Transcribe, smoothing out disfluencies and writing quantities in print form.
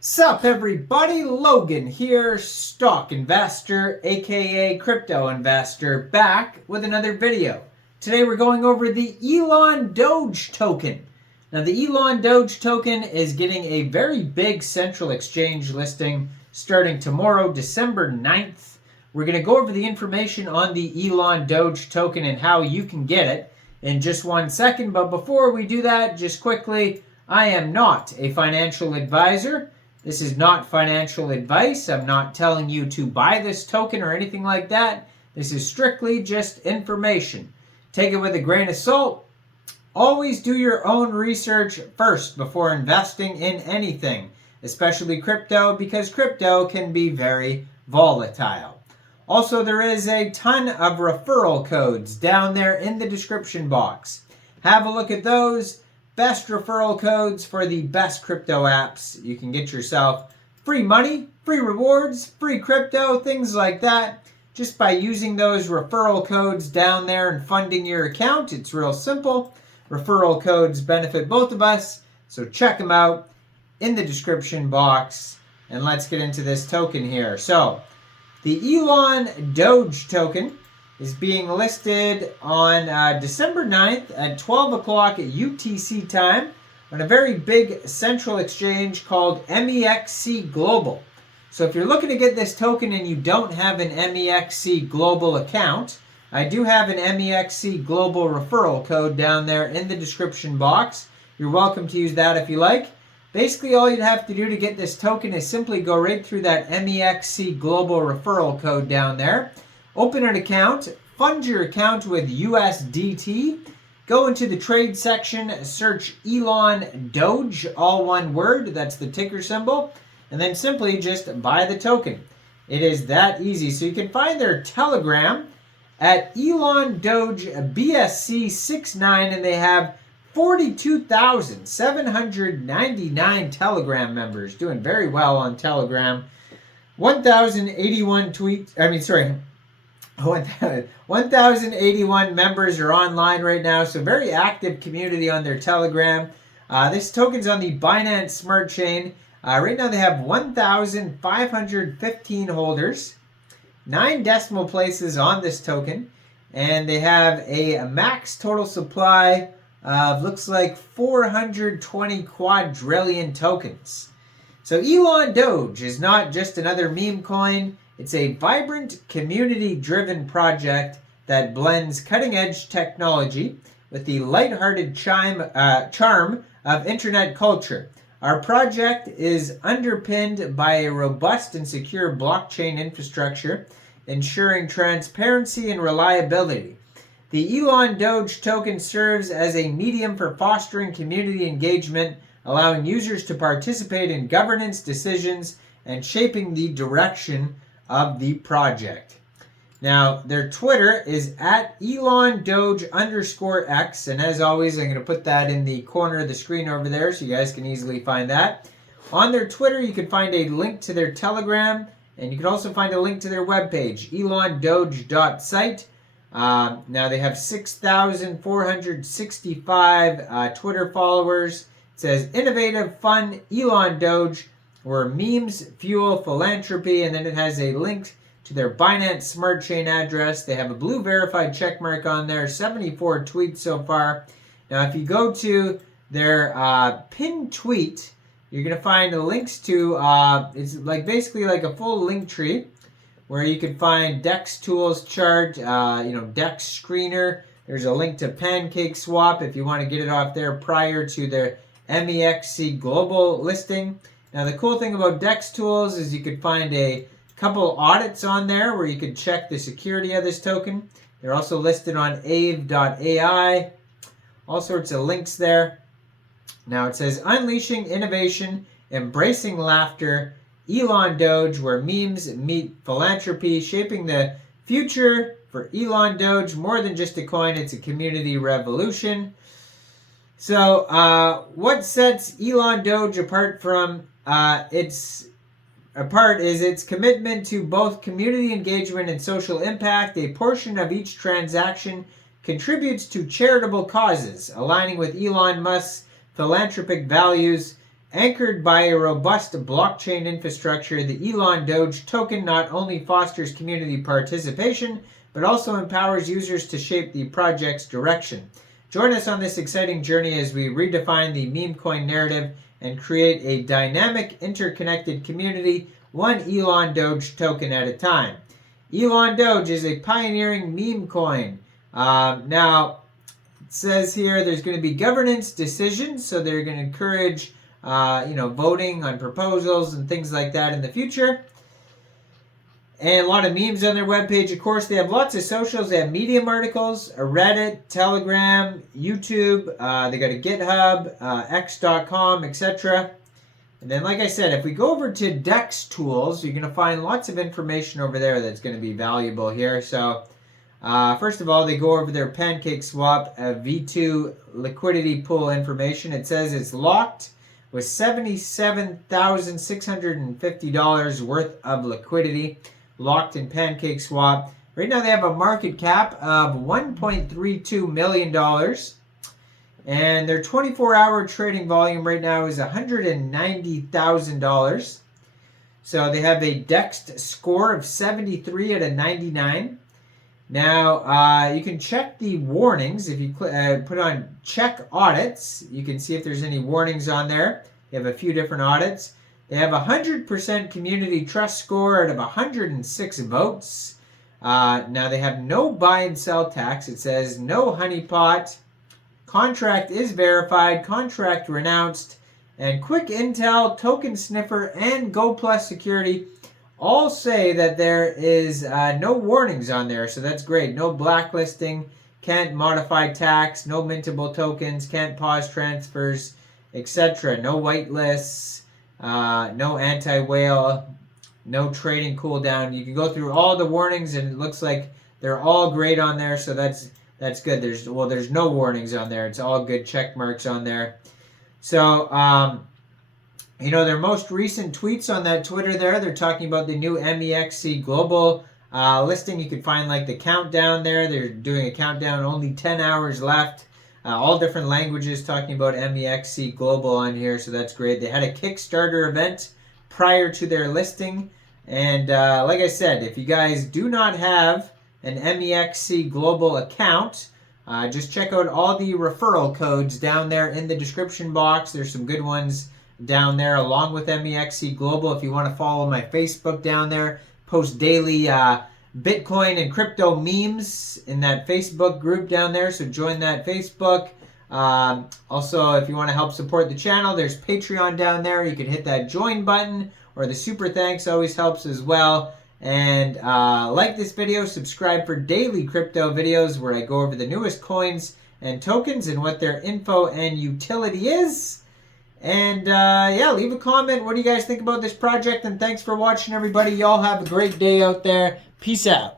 Sup everybody, Logan here, stock investor, aka crypto investor, back with another video. Today we're going over the Elondoge token. Now the Elondoge token is getting a very big central exchange listing starting tomorrow, December 9th. We're going to go over the information on the Elondoge token and how you can get it in just 1 second. But before we do that, just quickly, I am not a financial advisor. This is not financial advice. I'm not telling you to buy this token or anything like that. This is strictly just information. Take it with a grain of salt. Always do your own research first before investing in anything, especially crypto, because crypto can be very volatile. Also, there is a ton of referral codes down there in the description box. Have a look at those. Best referral codes for the best crypto apps. You can get yourself free money, free rewards, free crypto, things like that. Just by using those referral codes down there and funding your account. It's real simple. Referral codes benefit both of us. So check them out in the description box. And let's get into this token here. So the Elondoge token is being listed on December 9th at 12 o'clock at UTC time on a very big central exchange called Mexc Global. So if you're looking to get this token and you don't have an Mexc Global account, I do have an Mexc Global referral code down there in the description box. You're welcome to use that if you like. Basically, all you'd have to do to get this token is simply go right through that Mexc Global referral code down there. Open an account, fund your account with USDT, go into the trade section, search Elondoge, all one word, that's the ticker symbol, and then simply just buy the token. It is that easy. So you can find their Telegram at Elondoge BSC69, and they have 42,799 Telegram members, doing very well on Telegram. 1,081 tweets, 1,081 members are online right now, so very active community on their Telegram. This token's on the Binance Smart Chain. Right now they have 1,515 holders, 9 decimal places on this token, and they have a max total supply of looks like 420 quadrillion tokens. So Elondoge is not just another meme coin. It's a vibrant, community-driven project that blends cutting-edge technology with the lighthearted charm of internet culture. Our project is underpinned by a robust and secure blockchain infrastructure, ensuring transparency and reliability. The Elondoge token serves as a medium for fostering community engagement, allowing users to participate in governance decisions and shaping the direction of the project. Now, their Twitter is at Elondoge_X, and as always, I'm going to put that in the corner of the screen over there so you guys can easily find that. On their Twitter, you can find a link to their Telegram, and you can also find a link to their webpage, elondoge.site. Now, they have 6,465 Twitter followers. It says, innovative, fun, Elondoge, where memes fuel philanthropy, and then it has a link to their Binance Smart Chain address. They have a blue verified checkmark on there, 74 tweets so far. Now, if you go to their pinned tweet, you're going to find the links to, it's like basically like a full link tree where you can find DEX tools chart, DEX screener. There's a link to PancakeSwap if you want to get it off there prior to their Mexc Global listing. Now, the cool thing about DEX tools is you could find a couple audits on there where you could check the security of this token. They're also listed on Aave.ai. All sorts of links there. Now, it says, unleashing innovation, embracing laughter, Elondoge, where memes meet philanthropy, shaping the future for Elondoge. More than just a coin, it's a community revolution. So, what sets Elondoge apart from its commitment to both community engagement and social impact. A portion of each transaction contributes to charitable causes, aligning with Elon Musk's philanthropic values. Anchored by a robust blockchain infrastructure, the Elondoge token not only fosters community participation, but also empowers users to shape the project's direction. Join us on this exciting journey as we redefine the meme coin narrative and create a dynamic, interconnected community, one Elondoge token at a time. Elondoge is a pioneering meme coin. Now, it says here there's going to be governance decisions, so they're going to encourage voting on proposals and things like that in the future. And a lot of memes on their webpage. Of course, they have lots of socials. They have Medium articles, a Reddit, Telegram, YouTube. They got a GitHub, X.com, etc. And then, like I said, if we go over to DEX tools, you're going to find lots of information over there that's going to be valuable here. So, first of all, they go over their PancakeSwap V2 liquidity pool information. It says it's locked with $77,650 worth of liquidity locked in PancakeSwap. Right now they have a market cap of $1.32 million. And their 24-hour trading volume right now is $190,000. So they have a DEX score of 73 out of 99. Now, you can check the warnings. If you put on check audits, you can see if there's any warnings on there. You have a few different audits. They have a 100% community trust score out of 106 votes. Now, they have no buy and sell tax. It says no honeypot. Contract is verified. Contract renounced. And Quick Intel, Token Sniffer, and Go Plus Security all say that there is no warnings on there. So that's great. No blacklisting. Can't modify tax. No mintable tokens. Can't pause transfers, etc. No whitelists. No anti-whale, no trading cooldown. You can go through all the warnings, and it looks like they're all great on there. So that's good. There's no warnings on there. It's all good check marks on there. So their most recent tweets on that Twitter there, they're talking about the new Mexc global listing. You can find like the countdown there. They're doing a countdown. Only 10 hours left. All different languages talking about Mexc Global on here, so that's great. They had a Kickstarter event prior to their listing, and like I said, if you guys do not have an Mexc Global account, just check out all the referral codes down there in the description box. There's some good ones down there along with Mexc Global. If you want to follow my Facebook down there, post daily Bitcoin and crypto memes in that Facebook group down there, so join that Facebook. Also, if you want to help support the channel, there's Patreon down there. You can hit that join button, or the super thanks always helps as well. And like this video, subscribe for daily crypto videos where I go over the newest coins and tokens and what their info and utility is. And leave a comment. What do you guys think about this project? And thanks for watching, everybody. Y'all have a great day out there. Peace out.